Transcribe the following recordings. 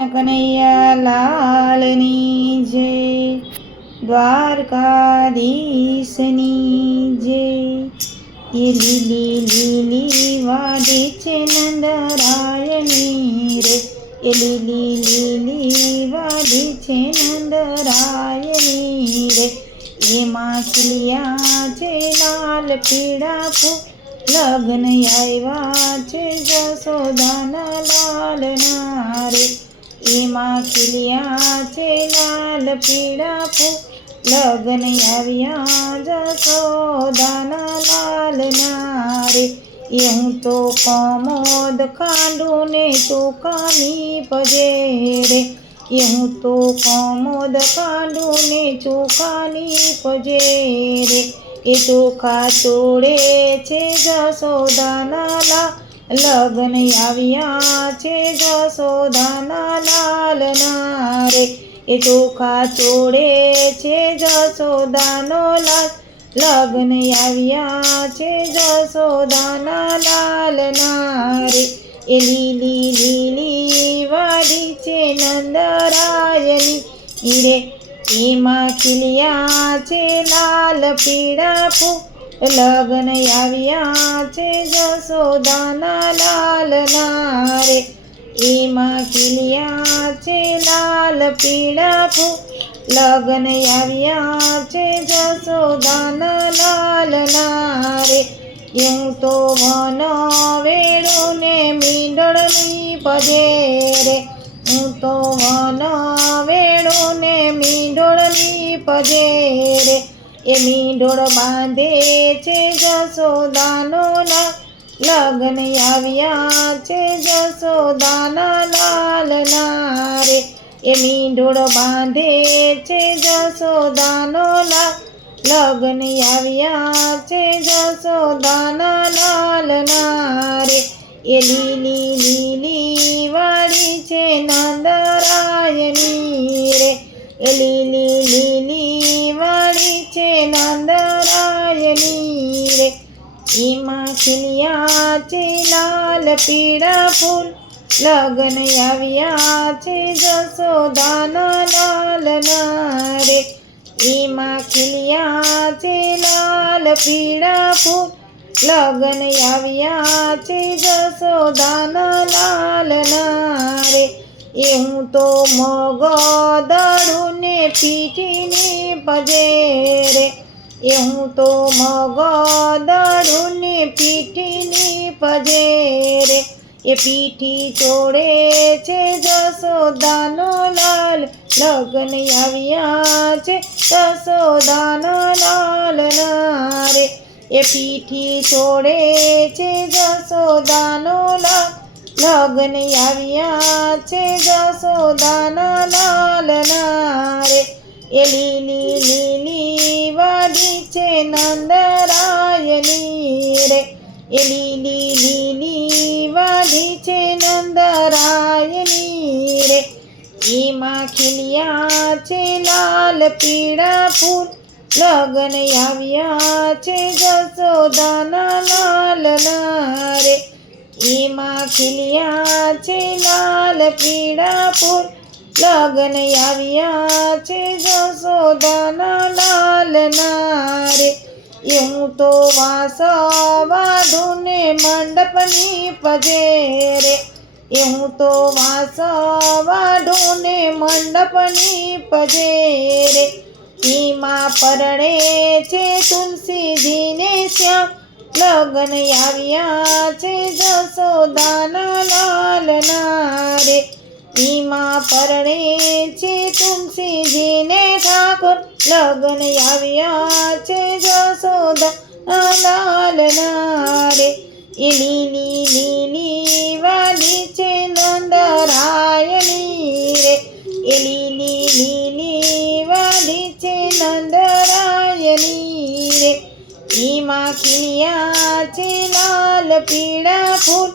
કનૈયા લાલની જય, દ્વારકાધીશની જય. એ લીલી લીલી વાડી છે નંદરાયની રે, એ લીલી લીલી વાડી છે નંદરાયની રે. એમાં ખીલ્યા છે લાલ પીળા ફૂલ, લગ્ન આવ્યા છે જશોદાના લાલના રે. એમાં ખીલ્યા છે લાલ પીળા ફૂલ, લગ્ન આવ્યા જશોદાના લાલના રે. એ હું તો કમોદ ખાંડું ને તું કાની રે, એ હું તો કમોદ ખાંડું ને ચોખાની રે. એ ચોખા ચોળે છે જશોદાના લગ્ન આવ્યા છે જશોદાના લાલના રે. એ ચોખા ચોળે છે જશોદાનો લાલ, લગ્ન આવ્યા છે જશોદાના લાલના રે. એ લીલી લીલી વાડી છે નંદરાયની રે, એમાં ખીલ્યા છે લાલ પીળા ફૂલ, લગ્ન આવ્યા છે જશોદાના લાલના રે. એમાં ખીલ્યા છે લાલ પીળા ફૂલ, લગ્ન આવ્યા છે જશોદાના લાલના રે. હું તો વન વેડું ને મીંડળની રે, હું તો વન વેડું ને મીંડળની રે. એ મીંડોળ બાંધે છે જશોદાનો લાલ, લગ્ન આવ્યા છે જશોદાના લાલના રે. એ મીંડોળ બાંધે છે જશોદાનો લાલ, લગ્ન આવ્યા છે જશોદાના લાલના રે. એ લીલી લીલી વાડી છે નંદરાયની રે, એ લીલી લીલી વાડી છે નંદરાયની રે. એમાં ખીલ્યા છે લાલ પીળા ફૂલ, લગ્ન આવ્યા છે જશોદાના લાલના રે. એમાં ખીલ્યા છે લાલ પીળા ફૂલ, લગ્ન આવ્યા છે જશોદાના લાલના રે. એ હું તો મગદડું ને પીઠીની રે, એ હું તો મગદડું ને પીઠીની રે. એ પીઠી ચોળે છે જશોદાનો લાલ, લગ્ન આવ્યા છે જશોદાના લાલના રે. એ પીઠી ચોળે છે જશોદાનો લાલ, લગ્ન આવ્યા છે જશોદાના લાલના રે. એ લીલી લીલી વાડી છે નંદરાયની રે, એ લીલી લીલી વાડી છે નંદરાયની રે. એમાં ખીલ્યા છે લાલ પીળા ફૂલ, લગ્ન આવ્યા છે જશોદાના લાલના રે. એમાં ખીલ્યા છે લાલ પીળા ફૂલ, લગ્ન આવ્યા છે જશોદાના લાલના રે. એ હું તો વાંસવાડું ને મંડપની રે, એ હું તો વાંસવાડું ને મંડપની રે. એમાં પરણે છે તુલસીજીને શ્યામ, લગ્ન આવ્યા છે જશોદાના લાલના રે. એમાં પરણે છે તુલસીજીને ઠાકોર, લગ્ન આવ્યા છે જશોદાના લાલના રે. એ લીલી લીલી વાડી છે નંદરાયની રે, એ લીલી લીલી વાડી છે નંદરાયની રે. એમાં ખીલ્યા છે લાલ પીળા ફૂલ,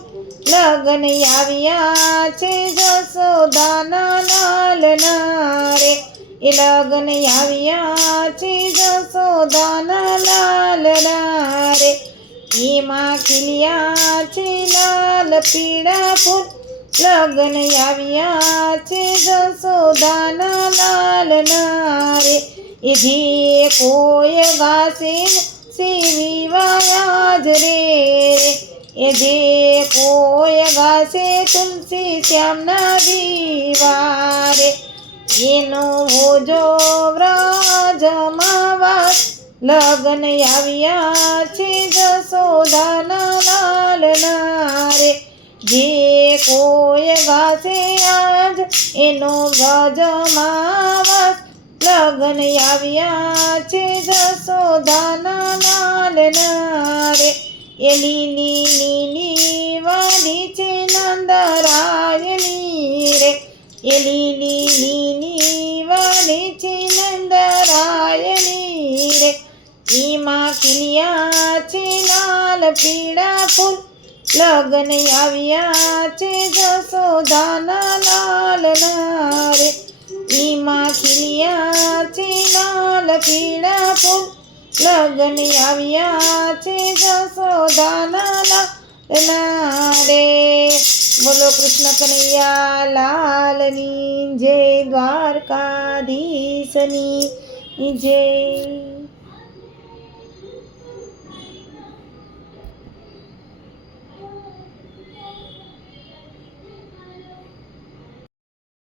લગ્ન આવ્યા છે જશોદાના લાલના રે. એ લગ્ન આવ્યા છે જશોદાના લાલના રે. એમાં ખીલ્યા છે લાલ પીળા ફૂલ, લગન આવ્યા છે જસોદાના લાલના રે એ જે કોઈ ગાશે સીવી વાયા જ રે એ જે કોઈ ગાશે તુલસી શ્યામના દીવા રે એનો ભોજો વ્રજમાં વાસ લગન આવ્યા છે જસોદાના લાલના રે જે કોઈ ગાશે આજ એનો વ્રજમાં વાસ લગન આવ્યા છે જસોદાના લાલના રે એ લીલી લીલી વાડી છે નંદરાયની રે એ લીલી લીલી વાડી છે નંદરાયની રે એમાં ખીલ્યા છે લાલ પીળા ફૂલ લગન આવ્યા છે જસોદાના લાલના રે એમાં ખીલ્યા છે લાલ પીળા ફૂલ લગન આવ્યા છે જસોદાના લાલના રે બોલો કૃષ્ણ કનૈયા લાલની જય દ્વારકાધીશની જય